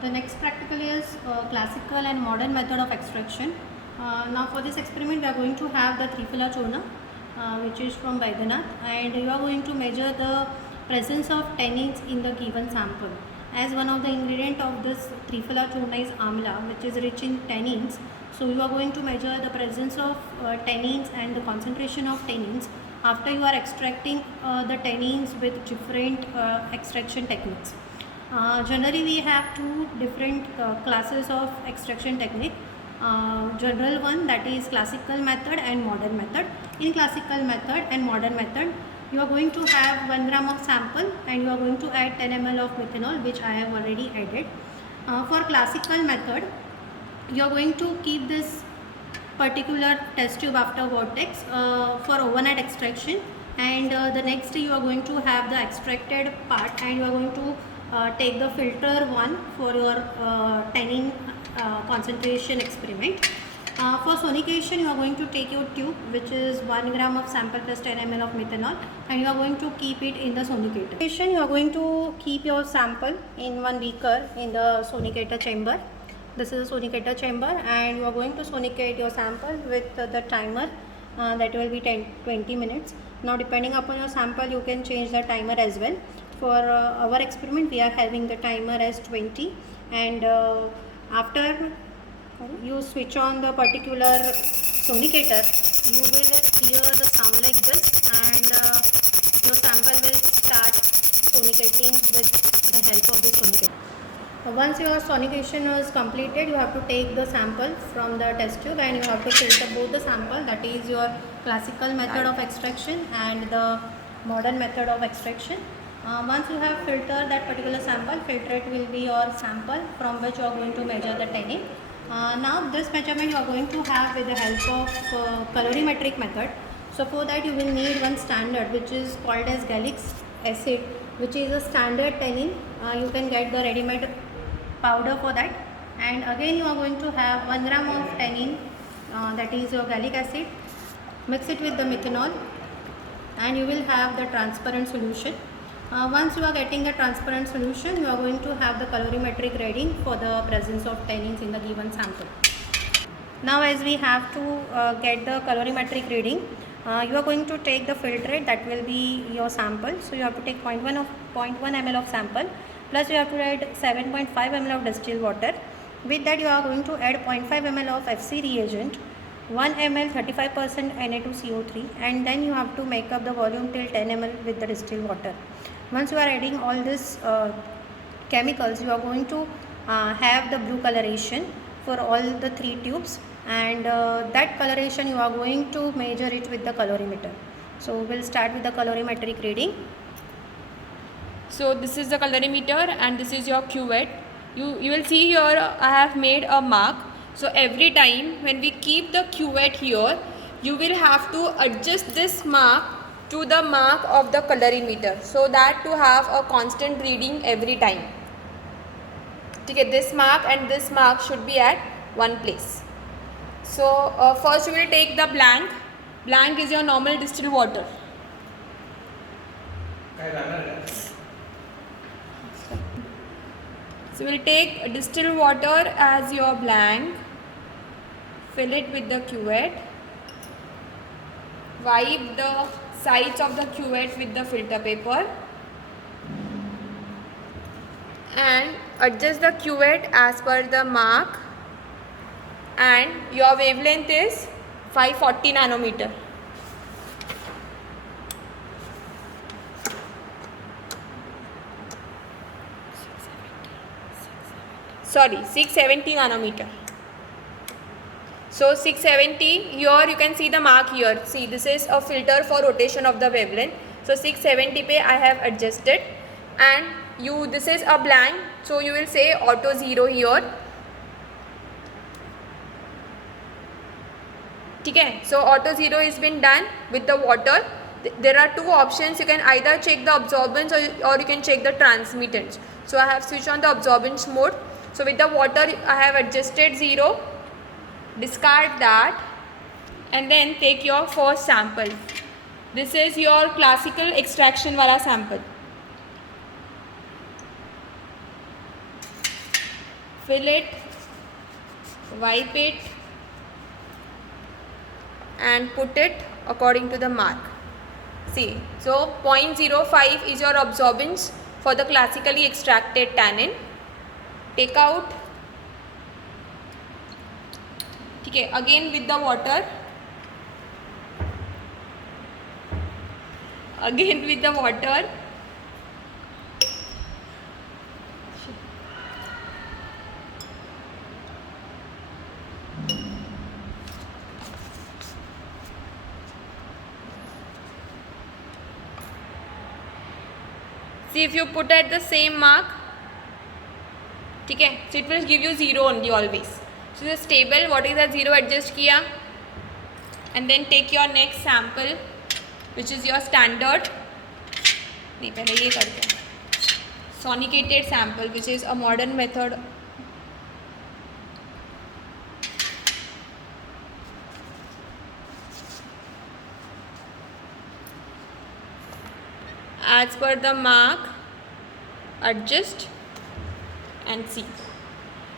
The next practical is classical and modern method of extraction. Now for this experiment we are going to have the Triphala Churna which is from Baidyanath, and you are going to measure the presence of tannins in the given sample. As one of the ingredient of this Triphala Churna is amla, which is rich in tannins, so you are going to measure the presence of tannins and the concentration of tannins after you are extracting the tannins with different extraction techniques. Generally we have two different classes of extraction technique. General one, that is classical method and modern method. In classical method and modern method, you are going to have 1 gram of sample and you are going to add 10 ml of methanol, which I have already added. For classical method, you are going to keep this particular test tube after vortex for overnight extraction, and the next day you are going to have the extracted part and you are going to take the filter one for your tannin concentration experiment. For sonication, you are going to take your tube, which is 1 gram of sample plus 10 ml of methanol, and you are going to keep it in the sonicator. You are going to keep your sample in one beaker in the sonicator chamber. This is a sonicator chamber, and you are going to sonicate your sample with the timer that will be 20 minutes. Now depending upon your sample, you can change the timer as well. For our experiment, we are having the timer as 20, and after you switch on the particular sonicator, you will hear the sound like this, and your sample will start sonicating with the help of the sonicator. Once your sonication is completed, you have to take the sample from the test tube and you have to filter both the sample, that is your classical method of extraction and the modern method of extraction. Once you have filtered that particular sample, filtrate will be your sample from which you are going to measure the tannin. Now this measurement you are going to have with the help of colorimetric method. So for that you will need one standard which is called as gallic acid, which is a standard tannin. You can get the ready-made powder for that, and again you are going to have 1 gram of tannin, that is your gallic acid. Mix it with the methanol and you will have the transparent solution. Once you are getting the transparent solution, you are going to have the colorimetric reading for the presence of tannins in the given sample. Now as we have to get the colorimetric reading, you are going to take the filtrate, that will be your sample. So you have to take 0.1 ml of sample, plus you have to add 7.5 ml of distilled water. With that you are going to add 0.5 ml of FC reagent, 1 ml 35% Na2CO3, and then you have to make up the volume till 10 ml with the distilled water. Once you are adding all these chemicals, you are going to have the blue coloration for all the 3 tubes, and that coloration you are going to measure it with the colorimeter. So we'll start with the colorimetric reading. So this is the colorimeter and this is your cuvette. You will see here I have made a mark. So every time when we keep the cuvette here, you will have to adjust this mark to the mark of the colorimeter, so that to have a constant reading every time. Okay, this mark and this mark should be at one place. So first you will take the blank. Blank is your normal distilled water. So we will take distilled water as your blank, fill it with the cuvette, wipe the sides of the cuvette with the filter paper, and adjust the cuvette as per the mark, and your wavelength is 540 nanometer. Sorry, 670 nanometer. So 670, here you can see the mark here. See, this is a filter for rotation of the wavelength. So 670 pe I have adjusted, and this is a blank, so you will say auto 0 here. Okay, so auto 0 has been done with the water. There are 2 options. You can either check the absorbance or you can check the transmittance. So I have switched on the absorbance mode. So with the water I have adjusted 0, discard that, and then take your first sample. This is your classical extraction wala sample. fill it, wipe it and put it according to the mark. See, so 0.05 is your absorbance for the classically extracted tannin. Take out. Okay, again with the water. Again with the water. See if you put at the same mark. Okay, so it will give you 0 only always. So this table, what is that 0 adjust kiya, and then take your next sample which is your standard, नहीं पहले ये करते हैं, sonicated sample which is a modern method. As per the mark, adjust and see.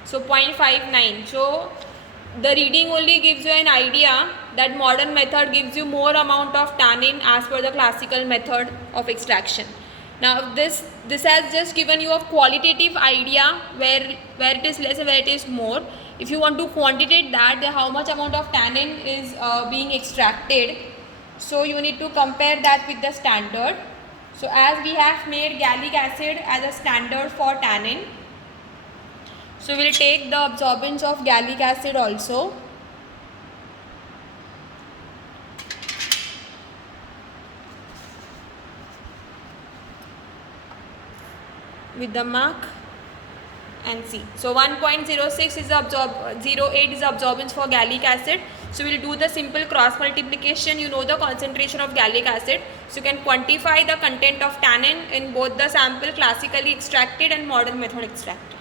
So 0.59. So the reading only gives you an idea that modern method gives you more amount of tannin as per the classical method of extraction. Now this has just given you a qualitative idea where it is less and where it is more. If you want to quantitate that, how much amount of tannin is being extracted, so you need to compare that with the standard. So as we have made gallic acid as a standard for tannin, so we will take the absorbance of gallic acid also. With the mark and see. So 1.06 is the 0.08 is the absorbance for gallic acid. So we will do the simple cross multiplication. You know the concentration of gallic acid. So you can quantify the content of tannin in both the sample classically extracted and modern method extracted.